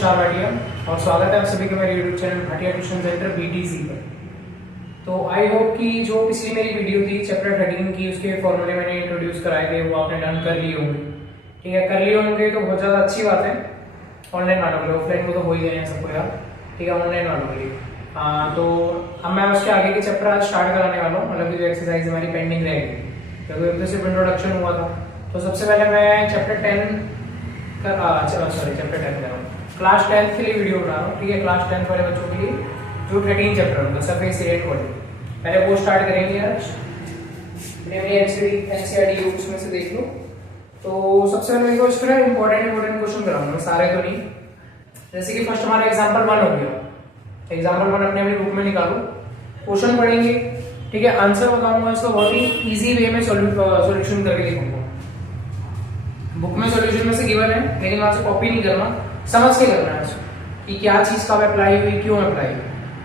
तुषार भाटिया और स्वागत है आप सभी के मेरे YouTube channel Bhatia tuition centre BTC पर। तो आई होप कि जो पिछली मेरी वीडियो थी चैप्टर 13 की उसके फॉर्मूले मैंने इंट्रोड्यूस कराए थे वो आपने डन कर लिए होंगे। ठीक है, कर लिए होंगे तो बहुत ज़्यादा अच्छी बात है। ऑनलाइन मानो बोले, ऑफलाइन को तो हो ही गए हैं सबको यार। ठीक है, ऑनलाइन मानो बोलिए। तो अब मैं उसके आगे के चैप्टर आज स्टार्ट कराने वाला हूँ, मतलब जो एक्सरसाइज हमारी पेंडिंग रहेगी क्योंकि अब तो सिर्फ इंट्रोडक्शन हुआ था। तो सबसे पहले मैं चैप्टर 10 चैप्टर 10 कर रहा हूँ, क्लास 10 के लिए वीडियो बना रहा हूँ। ठीक है, क्लास 10 वाले बच्चों के लिए जो 13 चैप्टर होगा सरफेस एरिया इक्वालिटी, पहले वो स्टार्ट करेंगे यार। एनसीईआरटी बुक्स में से देख लो। तो सबसे पहले देखो इसमें इंपॉर्टेंट क्वेश्चन कराऊंगा, सारे तो नहीं। जैसे कि फर्स्ट हमारा एग्जांपल 1 हो गया, एग्जांपल 1 अपने बुक में निकालो, क्वेश्चन पढ़ेंगे। ठीक है, आंसर बताऊंगा इसको बहुत ही इजी वे में सॉल्यूशन करके लिखूंगा। बुक में सॉल्यूशन में से गिवन है, लेकिन वहां से कॉपी नहीं करना, समझ के करना है उसको कि क्या चीज कब अप्लाई हुई, क्यों अप्लाई हुई।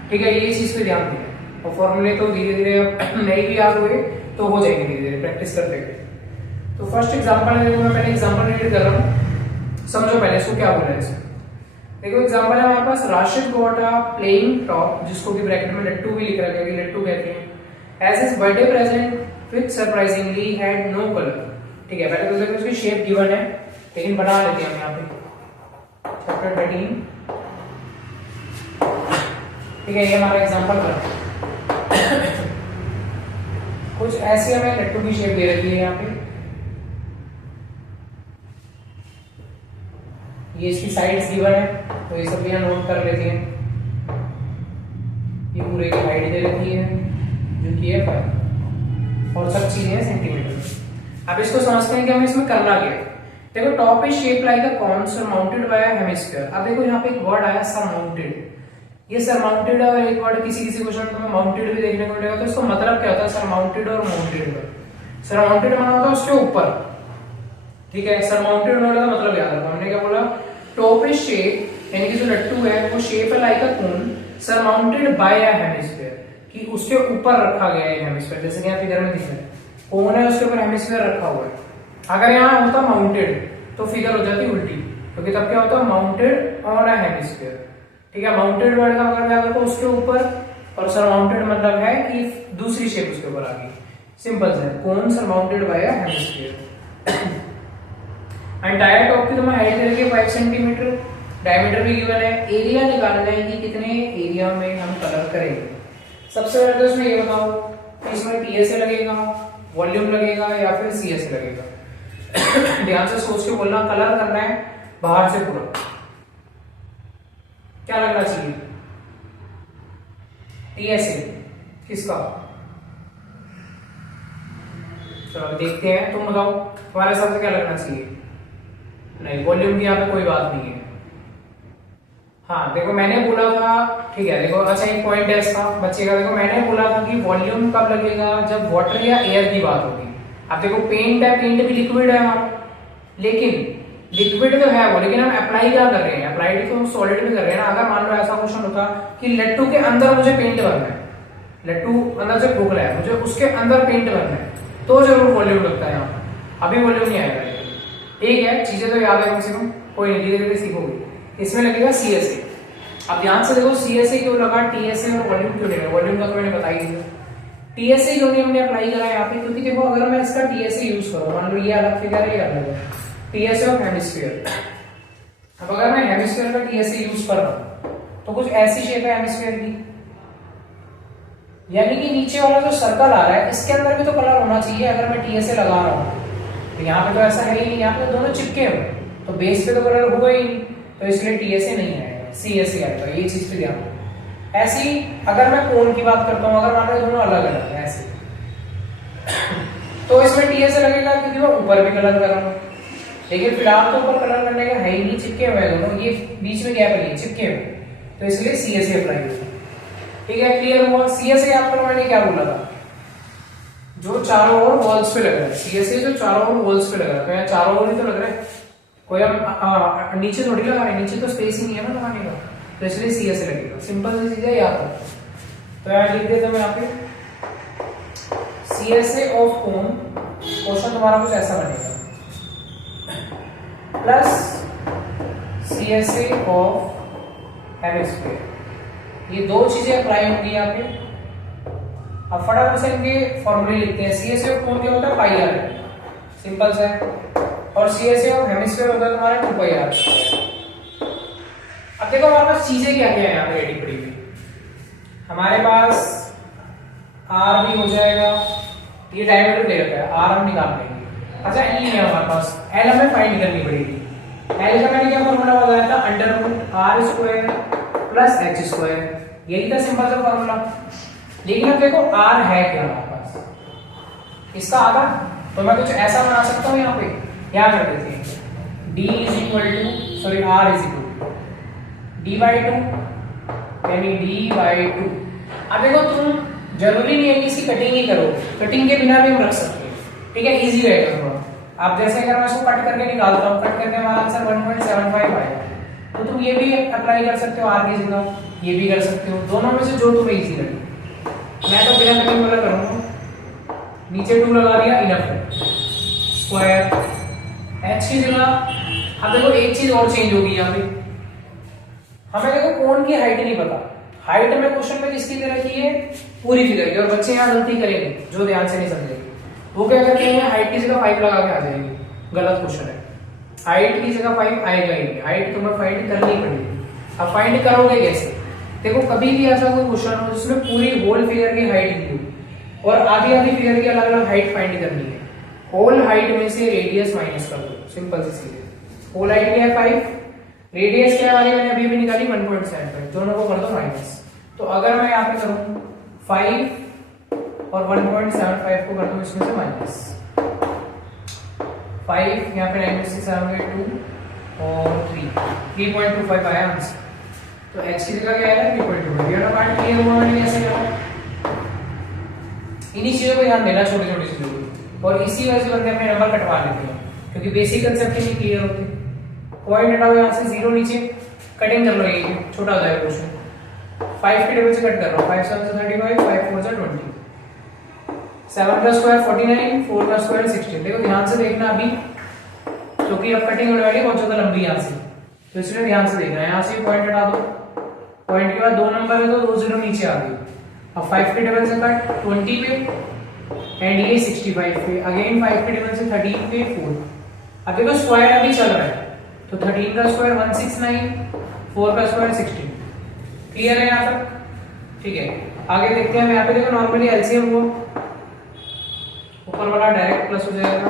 ठीक है, ये चीज पे ध्यान दें। और फॉर्मूले तो धीरे धीरे नहीं भी याद हुए तो हो जाएंगे धीरे धीरे प्रैक्टिस करते हुए। तो फर्स्ट एग्जांपल है, देखो मैं पहले एग्जांपल रीड कर रहा हूँ, समझो पहले इसको क्या बोला है इसमें। देखो एग्जांपल है हमारे पास, Rashid got a playing top, जिसको कि ब्रैकेट में लट्टू भी लिख रखा है, लट्टू कहते हैं। As his birthday present which surprisingly had no colour. ठीक है, पहले तो देखो उसकी शेप गिवन है, लेकिन बना लेते हैं हम यहाँ पे चैप्टर 13। ठीक है, ये हमारा एग्जांपल है। कुछ ऐसी हमें लट्टू की शेप दे रखी है यहाँ पे, ये इसकी साइड्स गिवन है, तो ये सब भी यहाँ नोट कर लेते हैं। ये पूरे की हाइट दे रखी है जो कि है 5 और सब चीजें सेंटीमीटर में। अब इसको समझते हैं कि हमें इसमें करना क्या है। देखो top is shape like a cone surmounted by a hemisphere. अब देखो यहाँ पे एक वर्ड आया सरमाउंटेड, ये सरमाउंटेड है और एक वर्ड किसी क्वेश्चन में माउंटेड भी देखने को मिलेगा। तो इसको मतलब क्या होता है सरमाउंटेड और माउंटेड का? सरमाउंटेड माना होता है उसके ऊपर। ठीक है, सरमाउंटेड वर्ड का मतलब याद रखो, हमने क्या बोला, टॉप इज शेप यानी कि जो लट्टू है वो शेप है like a cone surmounted by a hemisphere, कि उसके ऊपर रखा गया है हेमिस्फीयर। जैसे कि यहाँ फिगर में दिख रहा है कौन है, उसके ऊपर हेमिस्फीयर रखा हुआ है। अगर यहाँ होता माउंटेड तो फिगर हो जाती उल्टी, क्योंकि तब क्या होता है माउंटेड ऑन अ हेमिस्फीयर। ठीक है, माउंटेड वर्ड का मतलब है अगर उसके ऊपर, और सरमाउंटेड मतलब है कि दूसरी शेप उसके ऊपर आ गई। सिंपल है, कौन surmounted by a hemisphere. Entire top की तो मैं हाइट करके 5 सेंटीमीटर, डायमीटर भी गिवन है। एरिया निकालना है कि कितने एरिया में हम कलर करेंगे। सबसे पहले तो इसमें ये बताओ कि इसमें टीएसए लगेगा, वॉल्यूम लगेगा या फिर सीएसए लगेगा। ध्यान से सोच के बोलना, कलर करना है बाहर से पूरा, क्या लगना चाहिए? टीएसए किसका? चलो देखते हैं, तुम बताओ तुम्हारे हिसाब से क्या लगना चाहिए। नहीं, वॉल्यूम की यहाँ पे कोई बात नहीं है। हाँ देखो मैंने बोला था, ठीक है देखो, अच्छा एक पॉइंट है इसका बच्चे का। देखो मैंने बोला था कि वॉल्यूम कब लगेगा, जब वाटर या एयर की बात होगी। अब देखो पेंट है, पेंट भी लिक्विड है हमारा, लेकिन लिक्विड तो है वो, लेकिन हम अप्लाई क्या कर रहे हैं, अप्लाई तो हम सॉलिड में कर रहे हैं ना। अगर मान लो ऐसा क्वेश्चन होता कि लट्टू के अंदर मुझे पेंट भरना है, लट्टू अंदर से खोखला है, मुझे उसके अंदर पेंट भरना है, तो जरूर वॉल्यूम लगता है यहाँ। अभी वॉल्यूम नहीं आएगा। ठीक है, चीजें तो याद है कम से कम, कोई नहीं, धीरे धीरे सीखोगे। इसमें लगेगा सीएसए। अब ध्यान से देखो सीएसए क्यों लगा, टीएसए और वॉल्यूम क्यों लगा। वॉल्यूम का तो मैंने बता ही दिया। टीएसए क्यों नहीं हमने अप्लाई करा यहाँ पे, क्योंकि देखो अगर मैं इसका टीएसए यूज करूँ, मान लो ये अलग फिगर है, ये अलग है, टीएसए और हेमिस्फीयर। अब अगर मैं हेमिस्फीयर का टीएसए यूज कर रहा हूँ तो कुछ ऐसी शेप है हेमिस्फीयर की, यानी कि नीचे वाला जो सर्कल आ रहा है इसके अंदर भी तो कलर होना चाहिए। अगर मैं टीएसए लगा रहा हूँ तो यहाँ पे तो ऐसा है ही नहीं, यहाँ पे दोनों चिपके हुए, तो बेस पे तो कलर हुआ ही नहीं, तो इसलिए टीएसए नहीं आएगा, सीएसए आएगा। ये चीज पे ध्यान दो। ऐसी अगर मैं कोन की बात करता हूँ, अगर मान लो दोनों अलग अलग है ऐसे, तो इसमें टीएसए लगेगा क्योंकि मैं ऊपर भी कलर कर रहा हूँ। लेकिन फिलहाल तो ऊपर कलर करने का है ही नहीं, चिपके हुए हैं दोनों, ये बीच में गैप नहीं, चिपके हुए, तो इसलिए सीएसए अप्लाई होगा। ठीक है, क्लियर हुआ। सीएसए आपको मैंने क्या बोला था, जो चारों ओर वॉल्स पे लग रहा है, सीएसए जो चारों ओर वॉल्स पे लग रहा है, तो यहाँ चारों ओर ही तो लग रहा है, कोई हम नीचे थोड़ी लगा रहे हैं, नीचे तो स्पेस ही नहीं है ना लगाने का, तो इसलिए सीएसए लगेगा। सिंपल सी चीज है, याद रखो। तो यहाँ लिख देता हूं यहाँ पे सीएसए ऑफ कोन। क्वेश्चन तुम्हारा कुछ ऐसा बनेगा, प्लस CSA ऑफ हेमिस्फीयर। ये दो चीजें अप्लाई होंगी यहाँ पे। अब फटाफट से इनके फॉर्मूले लिखते हैं। CSA ऑफ कोन क्या होता है, पाई आर, सिंपल सा है, और CSA ऑफ हेमिस्फीयर होता है तुम्हारा 2 पाई आर। अब देखो हमारे पास चीजें क्या क्या है यहाँ पे रेडी पड़ी हुई। हमारे पास आर भी हो जाएगा, ये डायमीटर दे रखा है, आर हम निकाल लेंगे। अच्छा ई है हमारे पास, एल हमें फाइंड करनी पड़ेगी। एल का मैंने क्या फॉर्मूला बताया था, under root r square plus h square, यही था सिंपल सा फॉर्मूला। लेकिन अब देखो आर है क्या हमारे पास, इसका आधा, तो मैं कुछ ऐसा बना सकता हूँ यहाँ पे, क्या कर देते हैं, d is equal to, sorry R is equal to D by two, यानी डी बाई टू। अब देखो तुम जरूरी नहीं है कि इसकी कटिंग ही करो, कटिंग के बिना भी हम रख सकते हैं, ठीक है, इजी रहेगा थोड़ा। आप जैसे अगर मैं इसको कट करके निकालता हूँ, कट करके हमारा आंसर 1.75 आएगा, तो तुम ये भी अप्लाई कर सकते हो आर की जगह, ये भी कर सकते हो, दोनों में से जो तुम्हें इजी लगे। मैं तो बिना कटिंग वाला करूंगा, नीचे 2 लगा दिया, इनफ है, स्क्वायर एच की जगह। अब देखो एक चीज और चेंज होगी यहाँ पे, हमें देखो कोण की हाइट नहीं पता, हाइट में क्वेश्चन में किसकी दे रखी है, पूरी फिगर की, और बच्चे यहाँ गलती करेंगे जो ध्यान से नहीं समझेंगे, वो क्या करते हैं हाइट की जगह 5 लगा के आ जाएंगे, गलत क्वेश्चन है, हाइट की जगह 5 आएगा ही नहीं, हाइट तुम्हें फाइंड करनी पड़ेगी। अब फाइंड करोगे कैसे, देखो कभी भी ऐसा कोई क्वेश्चन हो जिसमें पूरी होल फिगर की हाइट दी हो और आधी आधी फिगर की अलग अलग हाइट फाइंड करनी है, होल हाइट में से रेडियस माइनस कर दो, सिंपल सी चीज है। होल हाइट क्या है 5, रेडियस क्या वाली मैंने अभी भी निकाली 1.75, दोनों को कर दो माइनस। तो अगर मैं यहाँ पे करूं 5 और 1.75 को कर दूं इसमें से माइनस 5, यहाँ पे 9.672 और 3.25 आया आंसर। तो x की जगह क्या है 3.25, ये पार्ट क्लियर हुआ मैंने कैसे किया। इन्हीं चीजों को ध्यान देना, छोटी छोटी चीजों को, और इसी वजह से बंदे अपने नंबर कटवा लेते हैं, क्योंकि बेसिक कंसेप्ट ही नहीं क्लियर होते। पॉइंट हटाओ यहाँ से, 0 नीचे, कटिंग कर लो, ये छोटा हो जाएगा क्वेश्चन। 5 के टेबल से कट कर रहा हूँ, 5 7 से 35, 5 4 से 20, 7 का स्क्वायर 49, 4 का स्क्वायर 16। देखो ध्यान से देखना अभी, क्योंकि अब कटिंग होने वाली है बहुत ज्यादा लंबी यहाँ से, तो इसलिए ध्यान से देखना। यहाँ से पॉइंट हटा दो, पॉइंट के बाद 2 नंबर है तो 2 0 नीचे आ गई। अब 5 के टेबल से कट 20 पे, एंड ये 65 पे, अगेन 5 के टेबल से 13 पे 4। अब देखो स्क्वायर अभी चल रहा है, तो 13 का स्क्वायर 169, 4 का स्क्वायर 16। क्लियर है यहाँ तक, ठीक है। आगे देखते हैं, यहाँ पे देखो नॉर्मली एलसीएम को ऊपर वाला डायरेक्ट प्लस हो जाएगा,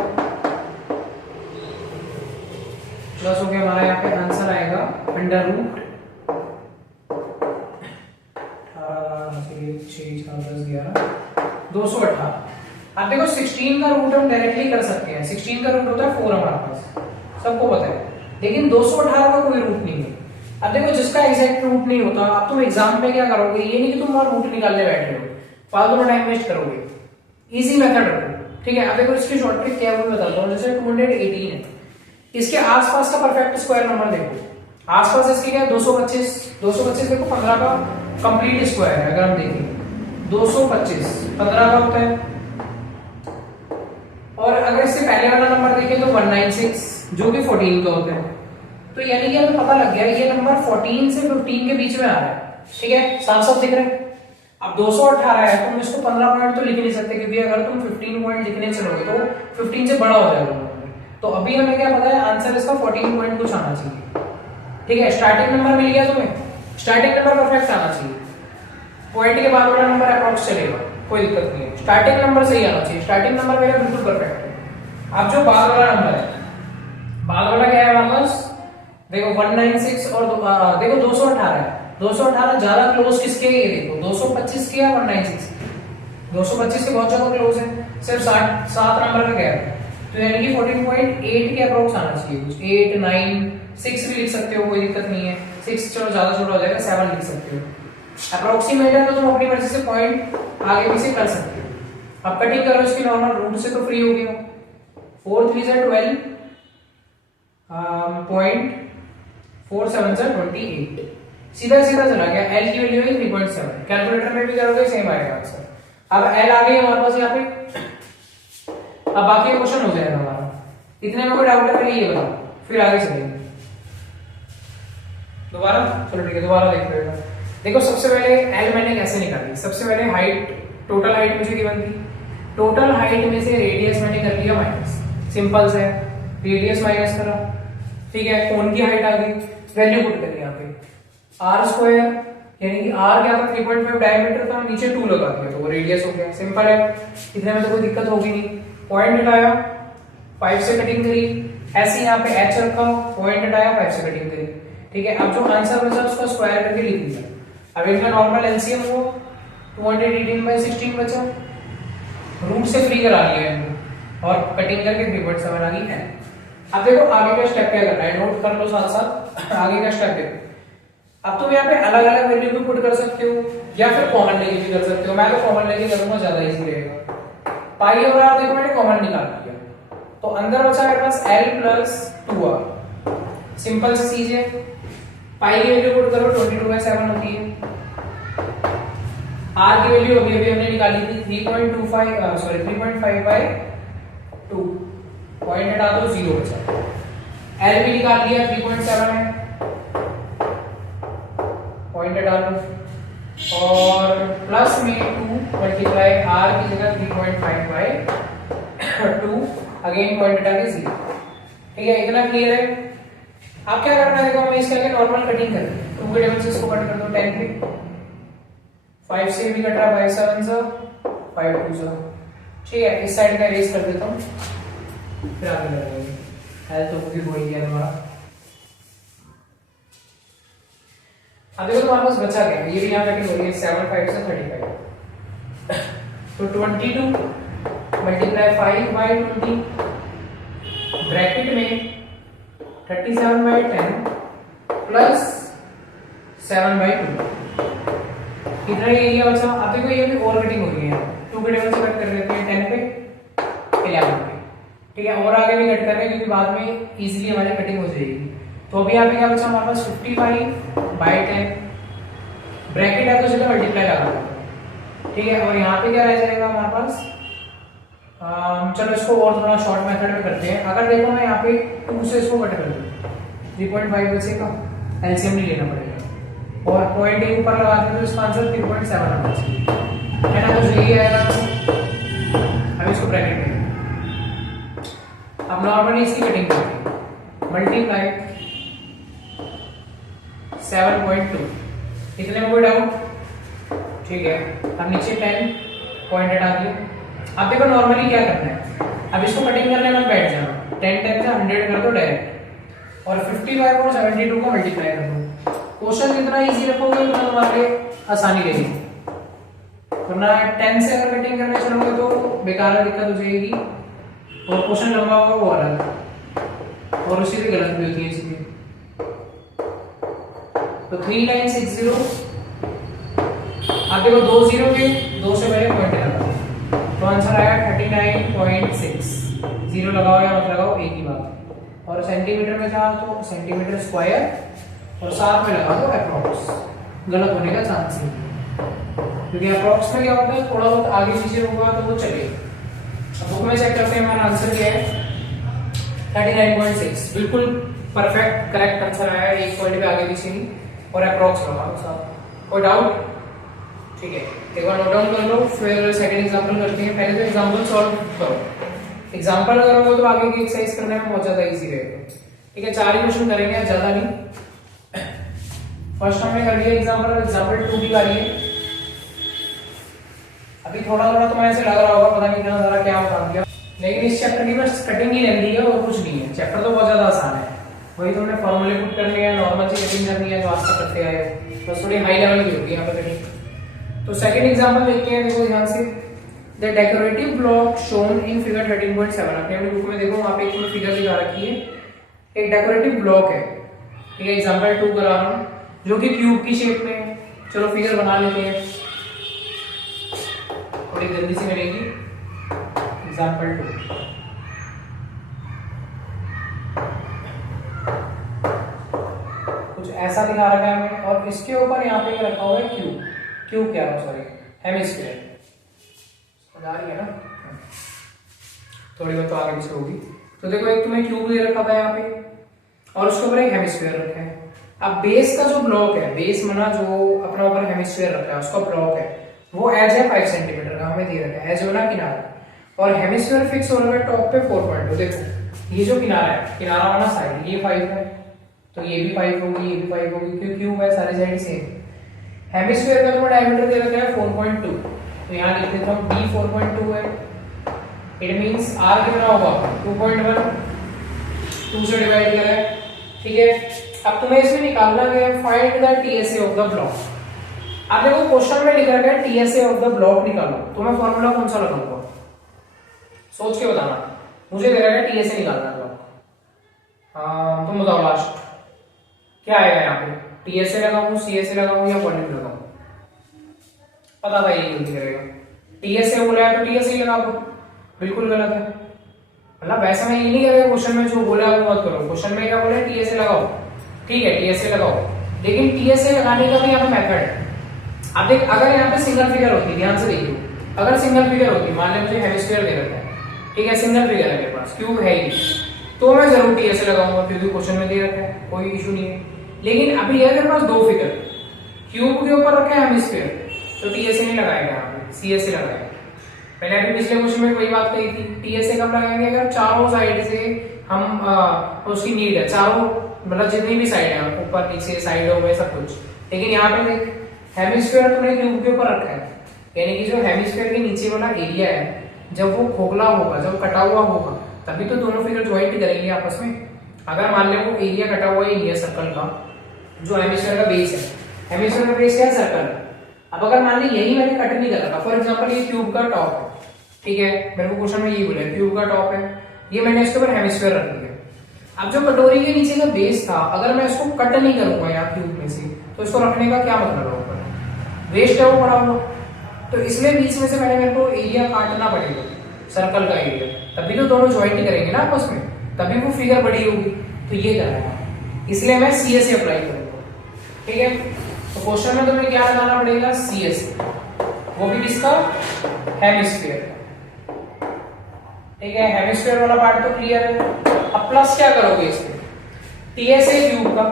प्लस हो गया हमारा, यहाँ पे आंसर आएगा अंडर रूट 218। अब देखो 16 का रूट हम डायरेक्टली कर सकते हैं, 16 का रूट होता है 4 हमारे पास, सबको पता है, लेकिन 218 का कोई रूट नहीं है। अब देखो जिसका एग्जैक्ट रूट नहीं होता, अब तुम एग्जाम में क्या करोगे, ये नहीं कि तुम और रूट निकालने बैठ रहे हो, फालतू में टाइम वेस्ट करोगे, इजी मेथड रखो, ठीक है। अब देखो इसकी शॉर्ट ट्रिक क्या है वो बताता हूँ। जैसे 218 है, इसके आसपास का परफेक्ट स्क्वायर नंबर देखो, आसपास इसके क्या है 225, 225 देखो 15 का कंप्लीट स्क्वायर है, अगर हम देखें 225 15 का होता है, और अगर इससे पहले वाला नंबर देखें तो 196 जो कि 14 का होता है। तो यानी कि हमें पता लग गया ये नंबर 14 से 15 के बीच में आ रहा है, ठीक है, साफ साफ दिख रहा है। अब 218 है, तुम इसको 15 पॉइंट तो लिख नहीं सकते, क्योंकि अगर तुम 15 पॉइंट लिखने चलोगे तो 15 से बड़ा हो जाएगा। तो अभी हमें क्या पता है, आंसर इसका 14 पॉइंट कुछ आना चाहिए, ठीक है। स्टार्टिंग नंबर मिल गया तुम्हें, स्टार्टिंग नंबर परफेक्ट आना चाहिए, पॉइंट के बाद वाला नंबर अप्रॉक्स चलेगा, कोई दिक्कत नहीं है, स्टार्टिंग नंबर सही आना चाहिए, स्टार्टिंग नंबर मेरा बिल्कुल परफेक्ट है। अब जो बाद वाला नंबर है, बाद वाला क्या है हमारे पास, देखो 196 और देखो 218 है, 218 ज्यादा क्लोज किसके, ये देखो 225 के या 196, 225 के बहुत ज्यादा क्लोज है, सिर्फ 7 नंबर का गैप है, तो यानी कि 14.8 के अप्रोक्स आना चाहिए कुछ, 8 9 6 भी लिख सकते हो, कोई दिक्कत नहीं है, 6 चलो ज्यादा छोटा हो जाएगा, 7 लिख सकते हो। अप्रोक्सीमेट है तो तुम अपनी मर्जी से पॉइंट आगे पीछे कर सकते हो। अब कटिंग करो इसकी नॉर्मल रूट से तो फ्री हो गया, 4 3 से 12 पॉइंट 4 7 से 28, सीधा सीधा चला गया। एल की वैल्यू है 3.7, कैलकुलेटर में भी करोगे सेम आएगा आंसर। अब एल आ गई हमारे पास यहाँ पे, अब बाकी क्वेश्चन हो जाएगा हमारा। इतने में कोई डाउट है पहले ये बताओ, फिर आगे चलेंगे। दोबारा, चलो ठीक है दोबारा देखते हैं। देखो सबसे पहले एल मैंने कैसे निकाली, सबसे पहले हाइट, टोटल हाइट मुझे गिवन थी, टोटल हाइट में से रेडियस मैंने कर लिया माइनस, सिंपल से रेडियस माइनस करा, ठीक है, कोन की हाइट आ गई, वैल्यू पुट करी यहाँ पे आर स्क्वायर, यानी कि आर क्या था 3.5 डायमीटर था, नीचे 2 लगा दिया तो वो रेडियस हो गया, सिंपल है, इतने में तो कोई दिक्कत होगी नहीं। पॉइंट हटाया, 5 से कटिंग करी, ऐसे यहाँ पे एच रखा, पॉइंट हटाया, 5 से कटिंग करी, ठीक है। अब जो आंसर बचा उसको स्क्वायर करके लिख दिया। अब इनका नॉर्मल एलसीएम वो 218/16 बचा, रूट से फ्री करा लिया इनको और कटिंग करके 3.7 आ गई है। अब देखो आगे का स्टेप क्या करना है, नोट कर लो साथ साथ, आगे का स्टेप देखो। अब तुम यहाँ पे अलग अलग वैल्यू भी पुट कर सकते हो या फिर कॉमन लेके भी कर सकते हो, मैं तो कॉमन लेके करूंगा, ज्यादा इजी रहेगा। पाई और आर देखो मैंने कॉमन निकाल लिया, तो अंदर बचा मेरे पास l प्लस 2r, सिंपल सी चीज है। पाई की वैल्यू पुट करो 22/7 होती है, r की वैल्यू अभी अभी हमने निकाली थी 3.5/2, पॉइंट हटा दो 0 बचा, l भी निकाल लिया 3.7 है, पॉइंट हटा लो, और प्लस में 2 मल्टीप्लाई r की जगह 3.5/2, अगेन पॉइंट हटा के 0, ठीक है, इतना क्लियर है। अब क्या करना है, देखो हमें इसके आगे नॉर्मल कटिंग करनी है, 2 के टेबल से इसको कट कर दो 10 पे, 5 से भी कट रहा, 5 7 सा 5 2 सा, ठीक है, इस साइड का रेस कर देता हूं, फिर आगे लगाएंगे, है तो भी वही है हमारा। अब देखो तुम्हारे पास बचा क्या, ये भी यहाँ कटिंग हो रही है 7 5 से 35, तो 22 मल्टीप्लाई 5/20, ब्रैकेट में 37/10 प्लस 7/2, कितना एरिया बचा। अब देखो ये भी और कटिंग हो रही है, 2 के टेबल से कट कर देते हैं 10 पे 11 पे, ठीक है, और आगे भी कट कर रहे हैं क्योंकि बाद में इजीली हमारी कटिंग हो जाएगी। तो अभी यहाँ पे क्या बचा हमारे पास 55/10, ब्रैकेट है तो चलो मल्टीप्लाई लगा दो, ठीक है, और यहाँ पे क्या रह जाएगा हमारे पास, चलो इसको और थोड़ा शॉर्ट मेथड में करते हैं। अगर देखो मैं यहाँ पे 2 से इसको कट कर दूं 3.5 बचेगा, एलसीएम नहीं लेना पड़ेगा, और पॉइंट ए ऊपर लगा दें तो इसका आंसर 3.7 आना चाहिए, है ना, तो यही आएगा। अब इसको ब्रैकेट में, अब नॉर्मली इसकी कटिंग करते हैं, मल्टीप्लाई 7.2, इतने में कोई डाउट, ठीक है। अब नीचे 10 पॉइंट हटा दिया। अब देखो नॉर्मली क्या करना है, अब इसको कटिंग करने में बैठ जाना, 10 10 से 100 कर दो डायरेक्ट, और 55 और 72 को मल्टीप्लाई कर दो। क्वेश्चन जितना इजी रखोगे उतना तुम्हारे लिए आसानी रहेगी, वरना 10 से अगर कटिंग करने चलोगे तो बेकार दिक्कत हो जाएगी, और क्वेश्चन लंबा होगा वो अलग, और उसी से गलत भी होती है इसलिए। तो 3960, अब देखो 2 0 के 2 से पहले पॉइंट लगा, तो आंसर आया 39.6, 0 लगाओ या मत लगाओ एक ही बात, और सेंटीमीटर में था तो सेंटीमीटर स्क्वायर, और साथ में लगा दो अप्रॉक्स, गलत होने का चांस है, क्योंकि अप्रॉक्स में क्या होता है थोड़ा बहुत आगे पीछे होगा तो वो चलेगा। अब बुक में चेक करते हैं, हमारा आंसर क्या है 39.6, बिल्कुल परफेक्ट करेक्ट आंसर आया है, एक पॉइंट पे आगे पीछे नहीं, और अप्रॉक्स लगा साथ। कोई डाउट, ठीक है, एक बार नोट डाउन कर लो, फिर सेकंड एग्जांपल करते हैं। पहले तो एग्जांपल सॉल्व करो, एग्जांपल करोगे तो आगे की एक्सरसाइज करने में बहुत ज्यादा इजी रहेगा, ठीक है। 4 ही क्वेश्चन करेंगे, ज्यादा नहीं। फर्स्ट हमने कर लिया एग्जांपल, एग्जांपल 2 की बारी है। अभी थोड़ा थोड़ा तुम्हें ऐसे लग रहा होगा पता नहीं इतना सारा क्या काम किया, लेकिन इस चैप्टर की बस कटिंग ही रहती है और कुछ नहीं है, चैप्टर तो बहुत ज्यादा आसान है, वही तुमने फॉर्मूले पुट करने हैं, नॉर्मल सी कटिंग करनी है जो आज तक करते आए हो, बस थोड़ी हाई लेवल की होगी यहाँ पे कटिंग। तो सेकंड एग्जांपल देखते हैं, देखो ध्यान से, the decorative block shown in figure 13.7, अपने अपनी बुक में देखो वहां पे एक फिगर दिखा रखी है, एक डेकोरेटिव ब्लॉक है, ठीक है, एग्जांपल 2 करा रहा हूं, जो कि क्यूब की शेप में है। चलो फिगर बना लेते हैं, थोड़ी जल्दी से मिलेगी। एग्जांपल 2, कुछ ऐसा दिखा रखा है हमें, और इसके ऊपर यहाँ पे रखा हुआ है क्यूब, क्यूब क्या है, सॉरी हेमिस्फीयर, समझ आ रही है ना, थोड़ी बहुत तो आगे पीछे होगी। तो देखो एक तुम्हें क्यूब दे रखा था यहाँ पे, और उसके ऊपर एक हेमिस्फीयर रखा है, अब बेस का जो ब्लॉक है, बेस मना जो अपना ऊपर हेमिस्फीयर रखा है उसका ब्लॉक है, वो एज है 5 सेंटीमीटर का, हमें दे रखा है एज होना किनारा, और हेमिस्फीयर फिक्स हो रहा है टॉप पे 4.2। देखो ये जो किनारा है, किनारा वाला साइड ये 5 है, तो ये भी 5 होगी, ये भी 5 होगी, क्योंकि क्यूब है सारी साइड सेम। हेमिस्फीयर का जो डायमीटर दे रखा है 4.2, तो यहाँ लिख देता हूँ d 4.2 है। इट मींस r कितना होगा 2.1, 2 से डिवाइड करें, ठीक है। अब तुम्हें इसमें निकालना है find the TSA of the block. अब देखो क्वेश्चन में लिखा है टीएसए ऑफ द ब्लॉक निकालो, तो मैं फॉर्मूला कौन सा लगाऊंगा सोच के बताना। मुझे दे रहा है टीएसए निकालना है ब्लॉक, तुम बताओ लास्ट क्या आएगा यहाँ पे, टीएसए लगाऊं, सीएसए लगाऊं या वॉल्यूम लगाऊं? पता था ये गलती करेगा, टीएसए बोला है तो टीएसए लगा दो, बिल्कुल गलत है। मतलब वैसे मैं ये नहीं कह रहा क्वेश्चन में जो बोला वो मत करो, क्वेश्चन में क्या बोला है टीएसए लगाओ, ठीक है टीएसए लगाओ, लेकिन टीएसए लगाने का भी यहाँ पे मेथड है। अब देख अगर यहाँ पे सिंगल फिगर होती, ध्यान से देखिए, अगर सिंगल फिगर होती, मान लीजिए मुझे हेमिस्फीयर दे रखा है, ठीक है सिंगल फिगर है मेरे पास, क्यूब है ही, तो मैं जरूर टीएसए लगाऊंगा क्योंकि क्वेश्चन में दे रखा है, कोई इशू नहीं है। लेकिन अभी ये मेरे पास दो फिगर, क्यूब के ऊपर रखा है हेमिस्फीयर, तो टीएसए नहीं लगाएगा, यहाँ पे सीएसए लगाएगा। मैंने अभी पिछले क्वेश्चन में वही बात कही थी, टीएसए कब लगाएंगे अगर चारों साइड से हम उसकी नीड है, चारों मतलब जितनी भी साइड है, ऊपर नीचे साइडों में सब कुछ। लेकिन यहाँ पे देख हेमिस्फीयर तूने क्यूब के ऊपर रखा है, यानी कि जो हेमिस्फीयर के नीचे वाला एरिया है जब वो खोखला होगा, जब कटा हुआ होगा, तभी तो दोनों फिगर ज्वाइंट करेंगे आपस में। अगर मान ले वो एरिया कटा हुआ ही नहीं है सर्कल का, जो हेमिस्फीयर का बेस है, हेमिस्फीयर का बेस क्या है सर्कल। अब अगर मान ली यही मैंने कट नहीं कर रखा, फॉर एग्जांपल ये क्यूब का टॉप है, ठीक है, मेरे को क्वेश्चन में ये बोला क्यूब का टॉप है, ये मैंने इसके ऊपर हेमिस्फीयर रख दिया। अब जो कटोरी के नीचे का बेस था, अगर मैं इसको कट नहीं करूंगा यहाँ क्यूब में से, तो इसको रखने का क्या मतलब है, ऊपर वेस्ट है वो पड़ा हुआ। तो इसलिए बीच में से पहले मेरे को एरिया काटना पड़ेगा, सर्कल का एरिया, तभी तो दोनों ज्वाइंट करेंगे ना आपस में, तभी वो फिगर बड़ी होगी। तो ये कर रहा है, इसलिए मैं सीएसए अप्लाई करूंगा, ठीक है। तो क्वेश्चन में तुम्हें क्या लगाना पड़ेगा सीएसए, वो भी किसका, हेमिस्फीयर, ठीक है। हेमिस्फीयर वाला पार्ट तो क्लियर है। अब प्लस क्या करोगे इसमें, टीएसए क्यूब का,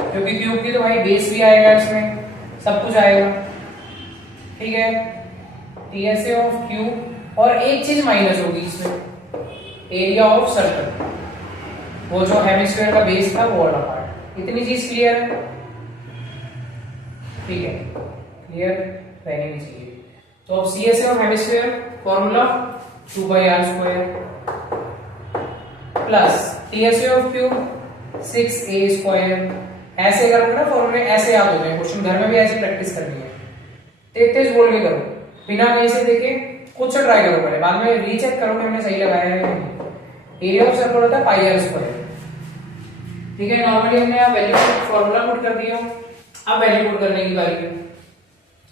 क्योंकि क्यूब की तो भाई बेस भी आएगा इसमें, सब कुछ आएगा, ठीक है। टीएसए ऑफ क्यूब, और एक चीज माइनस होगी इसमें, एरिया ऑफ सर्कल, वो जो हेमिस्फीयर का बेस था वो वाला पार्ट। इतनी चीज क्लियर है, ठीक है, क्लियर रहनी भी चाहिए। तो अब CSA of hemisphere formula 2/r² plus TSA of cube 6a²। ऐसे करोगे ना फॉर्मूले, ऐसे याद हो जाए, क्वेश्चन घर में भी ऐसे प्रैक्टिस करनी है, तेज तेज बोल के करो, बिना कहीं से देखे खुद से ट्राई करो पहले, बाद में रीचेक करो कि मैंने सही लगाया है नहीं। एरिया ऑफ सर्कल होता है πr², ठीक है। नॉर्मली हमने यहाँ वैल्यू फॉर्मूला पुट कर दिया, अब वैल्यू पुट करने की बारी है।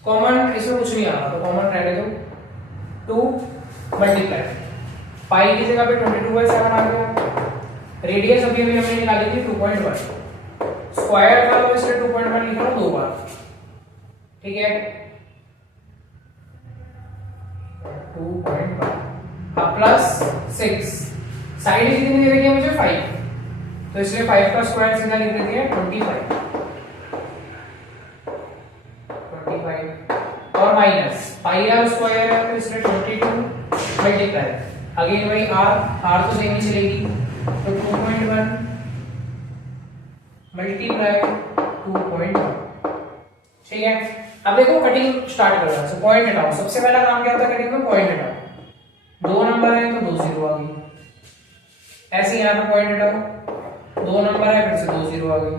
कॉमन इसमें कुछ नहीं आ रहा, तो कॉमन रहने दो, 2 मल्टीप्लाई पाई की जगह पे 22/7 आ गया। रेडियस अभी अभी हमने निकाली थी 2.1, स्क्वायर था तो इसलिए 2.1 लिखा दो बार, ठीक है 2.1। अब प्लस 6, साइड कितनी दे रखी है मुझे 5, तो इसलिए 5 का स्क्वायर सीधा लिख देते हैं 25 और माइनस πr² है तो इसलिए 22 मल्टीप्लाई अगेन भाई r तो सेम ही चलेगी, तो 2.1 मल्टीप्लाई 2.1, ठीक है। अब देखो कटिंग स्टार्ट कर रहा है, पॉइंट हटाओ, सबसे पहला काम क्या होता है कटिंग में, पॉइंट हटाओ। 2 नंबर है तो 2 0 आ गई, ऐसे यहाँ पे पॉइंट हटाओ, 2 नंबर है फिर से 2 0 आ गई।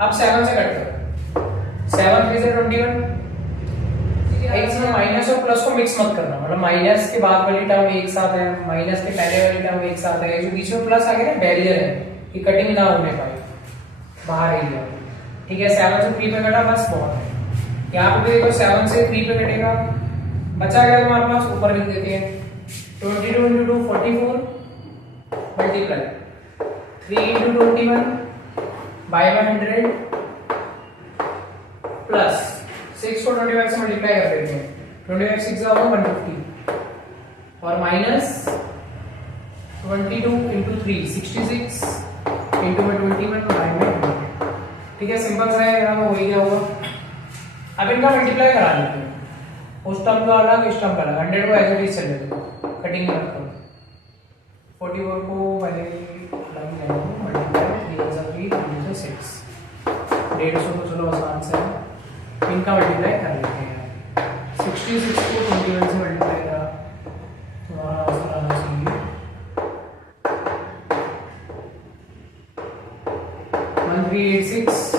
अब 7 से कट करो, 7 3 से 21, इसमें माइनस और प्लस को मिक्स मत करना, मतलब माइनस के बाद वाली टर्म एक साथ है, माइनस के पहले वाली टर्म एक साथ है, जो बीच में प्लस आ गया ना बैरियर है कि कटिंग ना होने पाए बाहर एरिया, ठीक है। 7 से 3 पे कटा बस बहुत है। यहाँ पे देखो 7 से 3 पे कटेगा, बचा गया तुम्हारे पास, ऊपर लिख देते हैं 22 × 2 44 मल्टीप्लाई 3 × 21 बाय 100 प्लस 6 को 25 से मल्टीप्लाई कर देते हैं, 25 6 होगा 150 और माइनस 22 × 3 66 × 21 बाय में ठीक है, सिंपल सा है, यहाँ हो ही गया होगा। अब इनका मल्टीप्लाई करा लेते हैं, उस टर्म का अलग इस टर्म का अलग। 100 को एज इट इज चले दो, कटिंग मत करो। 44 को पहले अलग ले लो, मल्टीप्लाई 3 से 3 3 से 6, 150 को चलो आसान से इनका मल्टीप्लाई कर लेते हैं। 66 को 21 से मल्टीप्लाई करा, तुम्हारा आंसर आना चाहिए 1386।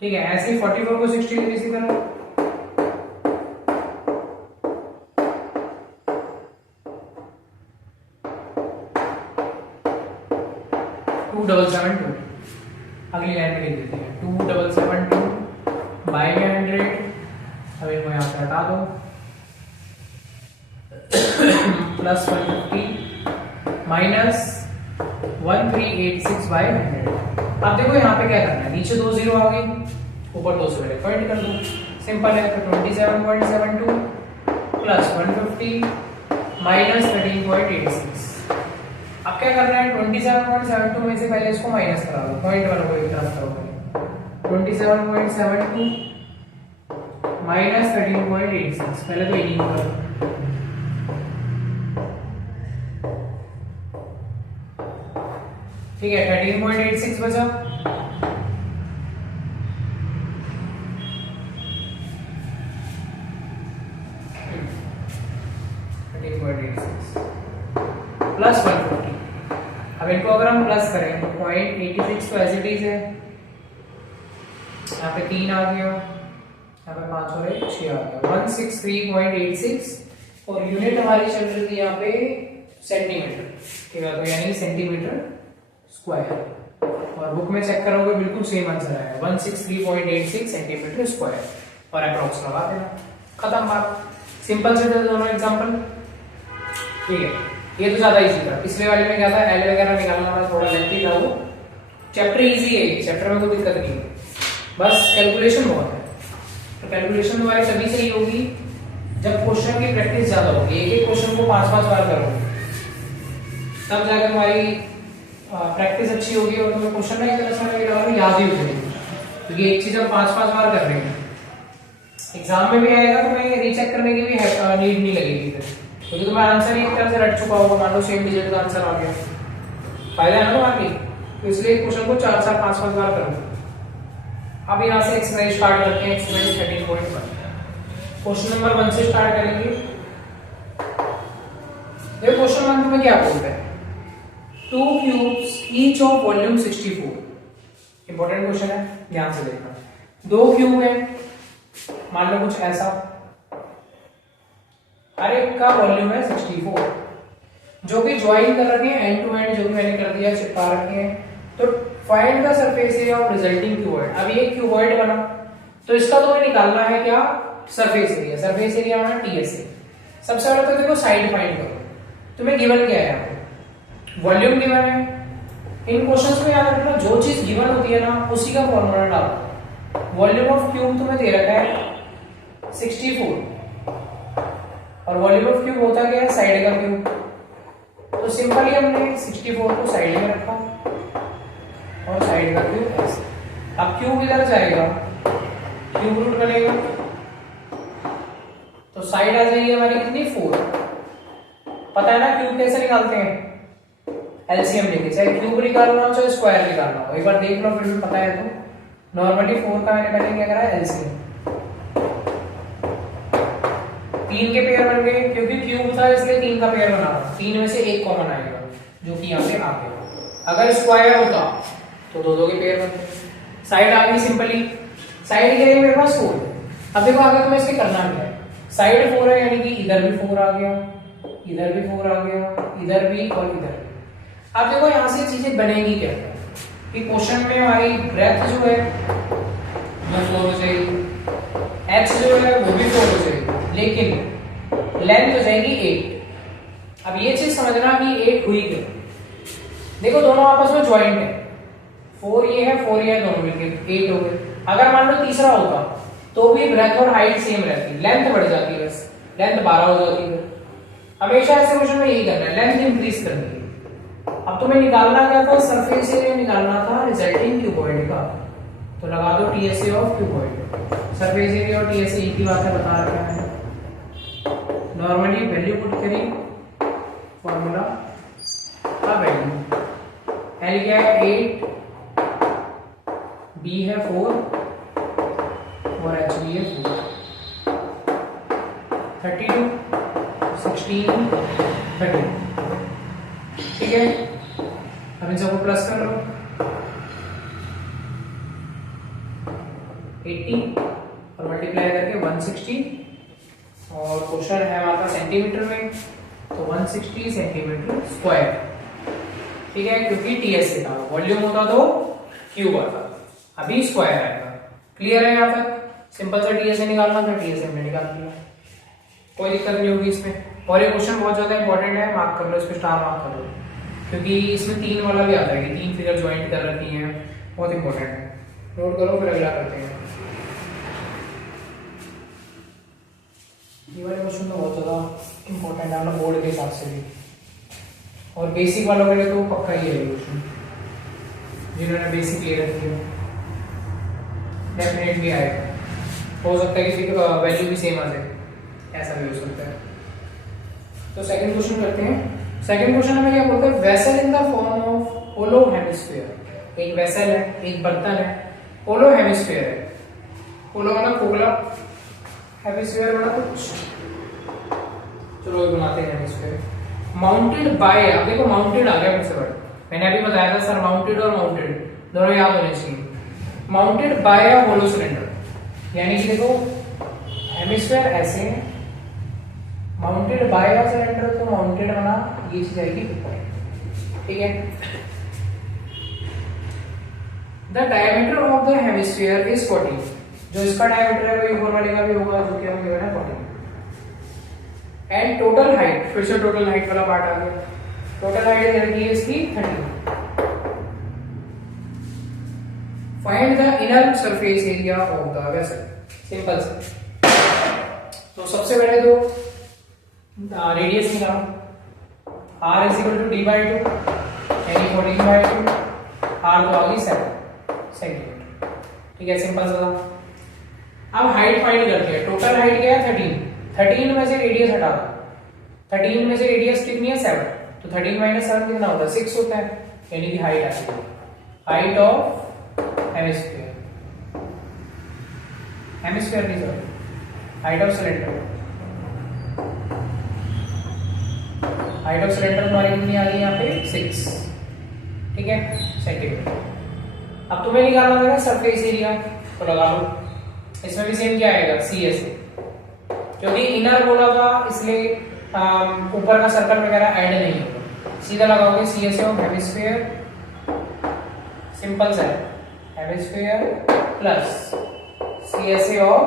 ठीक है, ऐसे ही 44 को 63 से करो, अगली लाइन में लिख देते हैं 2772 बाय में 100। अब इनको यहाँ पे हटा दो, प्लस 150 माइनस 1386 बाय 100। अब देखो यहाँ पे क्या करना है, नीचे 2 जीरो आ गई, ऊपर 2 से पहले पॉइंट कर दो, सिंपल है। तो 27.72 प्लस 150 माइनस 13.86। अब क्या करना है, 27.72 में से पहले इसको माइनस करा दो, पॉइंट वाला को एक तरफ करो। 27.72 माइनस 13.86, पहले तो एडिंग करो। ठीक है, 13.86 बचा। प्लस 150। अब इनको अगर हम प्लस करें तो 0.86 तो एज इट इज है, यहाँ पे 3 आ गया, यहाँ पे 5 और 1 6 आ गया, 163.86। और यूनिट हमारी चल रही थी यहाँ पे सेंटीमीटर, ठीक है, तो यानी सेंटीमीटर स्क्वायर। और बुक में चेक करोगे बिल्कुल सेम आंसर आएगा, 163.86 सेंटीमीटर स्क्वायर। और अप्रॉक्स लगा देना, खत्म बात। सिंपल से दोनों एग्जांपल। ठीक है, ये तो ज्यादा इजी था। पिछले वाले में क्या था, एल वगैरह निकालना था, थोड़ा लेंथी था वो। चैप्टर इजी है, चैप्टर में कोई दिक्कत नहीं, बस कैलकुलेशन बहुत है। तो कैलकुलेशन तुम्हारी तभी सही होगी जब क्वेश्चन की प्रैक्टिस ज्यादा होगी। एक एक क्वेश्चन को 5-5 बार करोगे, तब जाकर तुम्हारी प्रैक्टिस अच्छी होगी और तुम्हें क्वेश्चन ना इतना समय याद ही हो जाएगी। क्योंकि एक चीज हम 5-5 बार कर रहे हैं, एग्जाम में भी आएगा, तुम्हें रीचेक करने की भी नीड नहीं लगेगी फिर, क्योंकि तुम्हारा आंसर एक तरह से रट चुका होगा। मान लो सेम डिजिट का आंसर आ गया, फायदा है ना तुम्हारी। तो इसलिए क्वेश्चन को 4-4 5-5 बार करो। अब यहाँ से एक्सरसाइज स्टार्ट करते हैं, एक्सरसाइज 13.1। क्वेश्चन नंबर 1 से स्टार्ट करेंगे। देखो क्वेश्चन 1 में क्या बोलते हैं, 2 cubes each of volume 64। Important question है, ध्यान से देखना। 2 क्यूब है, मान लो कुछ ऐसा, हर एक का वॉल्यूम है 64, जो कि ज्वाइन कर रखे हैं एंड टू एंड, जो कि मैंने कर दिया, चिपका रखे हैं। तो find the surface area of resulting cuboid. अब ये क्यूबॉइड बना, तो इसका तुम्हें निकालना है क्या, सरफेस एरिया। सरफेस एरिया होना टीएसए। सबसे पहले तो देखो साइड फाइंड करो। तुम्हें गिवन क्या है, वॉल्यूम गिवन है। इन क्वेश्चंस में याद रखना, जो चीज गिवन होती है ना उसी का फॉर्मूला डालो। वॉल्यूम ऑफ क्यूब तुम्हें दे रखा है 64, और वॉल्यूम ऑफ क्यूब होता क्या है, साइड का क्यूब। तो सिंपली हमने 64 को साइड में रखा और साइड का क्यूब ऐसे। अब क्यूब इधर जाएगा, क्यूब रूट बनेगा, तो साइड आ जाएगी हमारी कितनी, 4। पता है ना क्यूब कैसे निकालते हैं, एलसीएम लेके, चाहे क्यूब निकालना हो चाहे स्क्वायर निकालना हो। एक बार देख लो, फिर भी पता है तो। नॉर्मली 4 का मैंने पहले क्या करा है, एलसीएम। 3 के पेयर बन गए, क्योंकि क्यूब था इसलिए 3 का पेयर बना रहा। 3 में से एक कॉमन आएगा, जो कि यहाँ पे आ गया। अगर स्क्वायर होता तो 2-2 के पेयर बनते। साइड आ गई सिंपली, साइड के लिए मेरे पास 4। अब देखो आगे तुम्हें इसके करना क्या है, साइड 4 है, यानी कि इधर भी 4 आ गया, इधर भी 4 आ गया, इधर भी और इधर भी। अब देखो यहाँ से चीजें बनेगी क्या, कि क्वेश्चन में हमारी ब्रेथ जो है वो 4 हो जाएगी, एच जो है वो भी 4 हो जाएगी, लेकिन लेंथ हो जाएगी 8। अब ये चीज समझना कि 8 हुई क्यों। देखो दोनों आपस में ज्वाइंट है, 4 ये है 4 ये है, दोनों मिलकर 8 हो गए। अगर मान लो तीसरा होता तो भी ब्रेथ और हाइट सेम रहती, लेंथ बढ़ जाती है, बस लेंथ 12 हो जाती है। हमेशा ऐसे क्वेश्चन में यही करना है, लेंथ इंक्रीज करनी है। अब अब तुम्हें निकालना क्या था, सरफेस एरिया निकालना था रिजल्टिंग क्यूबॉइड का, तो लगा दो TSA of cuboid. Surface area और टीएसए एक ही बात है, बता रखा है। नॉर्मली वैल्यू पुट करी, फॉर्मूला का वैल्यू, एल क्या है 8, बी है 4 और एच बी है 4, 32, 16, 30। ठीक है, अब इन सबको प्लस कर लो, 80 और मल्टीप्लाई करके 160, और क्वेश्चन है हमारे पास सेंटीमीटर में, तो 160 सेंटीमीटर स्क्वायर। ठीक है, क्योंकि टीएसए था, वॉल्यूम होता तो क्यूब आता, अभी स्क्वायर आएगा। क्लियर है यहाँ तक? सिंपल सा टीएसए निकालना था, टीएसए हमने निकाल दिया, कोई दिक्कत नहीं होगी इसमें। और ये क्वेश्चन बहुत ज्यादा इंपॉर्टेंट है, मार्क कर लो, इस पे स्टार मार्क कर लो, क्योंकि इसमें 3 वाला भी आता है कि 3 फिगर ज्वाइंट कर रखी है, बहुत इंपॉर्टेंट है। नोट करो, फिर अगला करते हैं। ये वाले क्वेश्चन तो बहुत ज्यादा इंपॉर्टेंट है ना बोर्ड के हिसाब से भी, और बेसिक वालों के लिए तो पक्का ही है क्वेश्चन, जिन्होंने बेसिक ले रखी है डेफिनेटली आएगा। हो सकता है कि वैल्यू भी सेम आ जाए, ऐसा भी हो सकता है। तो सेकंड क्वेश्चन करते हैं। सेकंड क्वेश्चन हमें क्या बोलता है, vessel in the form of hollow hemisphere. एक वेसल है, एक बर्तन है, होलो हेमिस्फीयर है, होलो मतलब खोखला, हेमिस्फीयर मतलब कुछ, चलो बनाते हैं हेमिस्फीयर। माउंटेड बाय, अब देखो माउंटेड आ गया मुझसे वर्ड, मैंने अभी बताया था सर माउंटेड और माउंटेड दोनों याद होने चाहिए। माउंटेड बाय अ होलो सिलेंडर, यानी कि देखो हेमिस्फीयर ऐसे है, माउंटेड बाय अ सिलेंडर, तो माउंटेड बना, ये चीज आएगी ऊपर। ठीक है, the diameter of the hemisphere is 40, जो इसका डायमीटर है वो ऊपर वाले का भी होगा, जो कि हमें गिवन है 40। एंड टोटल हाइट, फिर से टोटल हाइट वाला पार्ट आ गया, टोटल हाइट है इसकी 30। Find the inner surface area of the vessel. Simple से, तो सबसे पहले तो रेडियस निकालो, r is equal to d by 2 यानी 14/2, r तो आ गई 7 सेंटीमीटर। ठीक है, सिंपल सा। अब हाइट फाइंड करते हैं। टोटल हाइट क्या है 13 में से रेडियस हटा दो, 13 में से रेडियस कितनी है 7, तो 13 माइनस 7 कितना होता है 6 होता है, यानी कि हाइट आती है, हाइट ऑफ हेमिस्फीयर, हेमिस्फीयर नहीं sorry, height of cylinder, height of cylinder तुम्हारी कितनी आ गई यहाँ पे 6। ठीक है, सेंटीमीटर। अब तुम्हें निकालना होगा सरफेस एरिया, तो लगा लो, इसमें भी सेम क्या आएगा CS, क्योंकि इनर बोला था इसलिए ऊपर का सर्कल वगैरह ऐड नहीं होगा, सीधा लगाओगे CS ऑफ हेमिस्फीयर, सिंपल सा है, hemisphere plus CS of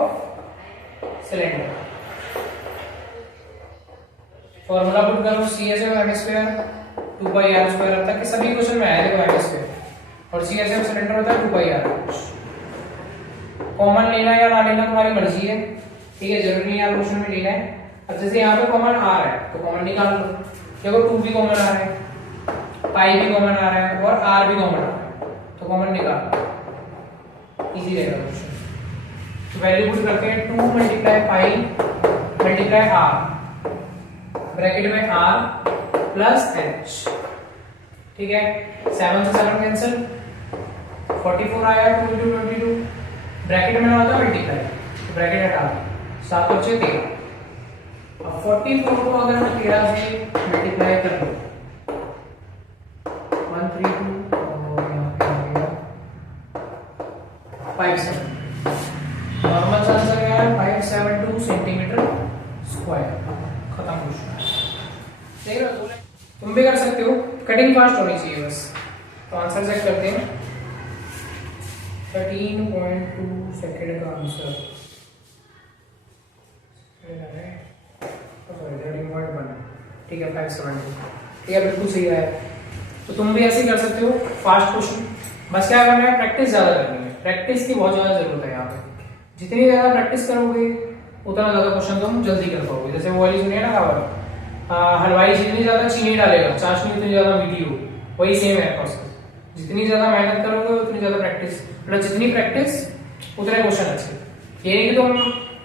cylinder. Formula put करो, CS ऑफ हेमिस्फीयर 2πr², अब तक के सभी क्वेश्चन में आया देखो हेमिस्फीयर, और CS ऑफ सिलेंडर होता है 2πr। कॉमन लेना या ना लेना तुम्हारी मर्जी है, ठीक है, जरूरी नहीं है क्वेश्चन में लेना है। अब जैसे यहाँ पे कॉमन आ रहा है तो कॉमन निकाल लो, देखो 2 भी कॉमन आ रहा है, पाई भी कॉमन आ रहा है और r भी कॉमन आ रहा है, तो कॉमन निकाल, इजी रहेगा क्वेश्चन। तो वैल्यू पुट करते हैं 2 multiply pi multiply r, bracket में r प्लस h। ठीक है, 7 से 7 कैंसिल, 44 आया, 2 into 22, ब्रैकेट में ना होता मल्टीप्लाई, तो ब्रैकेट हटा, 7 और 6 13। अब 44 को अगर हम 13 से मल्टीप्लाई कर लो, 132 और यहाँ पे आ गया 57, नॉर्मल आंसर क्या है 572 सेंटीमीटर स्क्वायर। खत्म क्वेश्चन। सही है, तुम भी कर सकते हो, कटिंग फास्ट होनी चाहिए बस। तो आंसर चेक करते हैं, 13.2 सेकेंड का आंसर, ठीक है 572, ठीक है बिल्कुल सही है। तो तुम भी ऐसे ही कर सकते हो फास्ट क्वेश्चन, बस क्या करना है प्रैक्टिस ज्यादा करनी है, प्रैक्टिस की बहुत ज्यादा जरूरत है यहाँ पे। जितनी ज्यादा प्रैक्टिस करोगे उतना ज्यादा क्वेश्चन तुम जल्दी कर पाओगे। जैसे वो वाली सुनिए ना कहावत, हलवाई जितनी ज्यादा चीनी डालेगा, चाशनी उतनी ज्यादा मीठी होगी। वही सेम है प्रोसेस, जितनी ज्यादा मेहनत करोगे उतनी ज्यादा प्रैक्टिस, मतलब जितनी प्रैक्टिस उतने क्वेश्चन अच्छे। ये नहीं कि तुम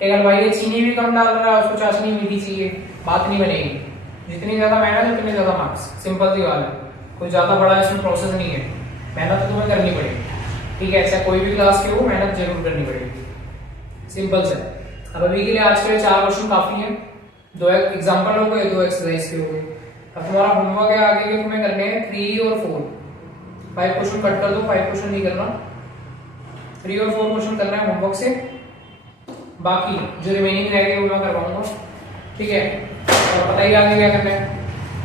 एक हलवाई चीनी भी कम डाल रहा है उसको चाशनी मीठी चाहिए, बात नहीं बनेगी। जितनी ज्यादा मेहनत उतने ज्यादा मार्क्स, सिंपल सी बात है, कोई ज्यादा बड़ा इसमें प्रोसेस नहीं है, मेहनत तो तुम्हें करनी पड़ेगी। ठीक है, ऐसा कोई भी क्लास के हो मेहनत जरूर करनी पड़ेगी, सिंपल से। अब अभी के लिए आज के 4 क्वेश्चन काफी हैं, 2 एग्जाम्पल हो गए, 2 एक्सरसाइज के हो गए। अब तुम्हारा होमवर्क है आगे के, तुम्हें करने हैं 3 और 4, 5 क्वेश्चन कट कर दो, 5 क्वेश्चन नहीं करना, 3 और 4 क्वेश्चन करना है होमवर्क से, बाकी जो रिमेनिंग रह गए वो मैं करवाऊंगा। ठीक है, और पता ही आगे क्या करना है,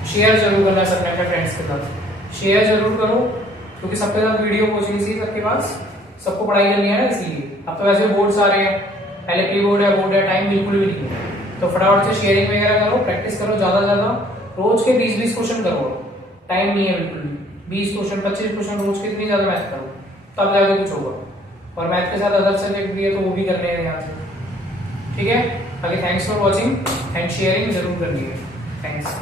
शेयर जरूर करना है सबने अपने फ्रेंड्स के साथ, शेयर जरूर करो, क्योंकि सबके साथ वीडियो कोचिंग सी सबके पास, सबको पढ़ाई करनी है ना, इसलिए। अब तो वैसे बोर्ड्स आ रहे हैं, पहले प्री बोर्ड है, टाइम बिल्कुल भी नहीं है, तो फटाफट से शेयरिंग वगैरह करो, प्रैक्टिस करो ज्यादा ज्यादा, रोज के 20-20 क्वेश्चन करो, टाइम नहीं है बिल्कुल भी, 20 क्वेश्चन 25 क्वेश्चन रोज के, इतनी ज्यादा मैथ करो, तब जाके कुछ होगा। और मैथ के साथ अदर सब्जेक्ट भी है तो वो भी करने हैं यहाँ से। ठीक है, बाकी thanks for watching and sharing जरूर करनी है, थैंक्स।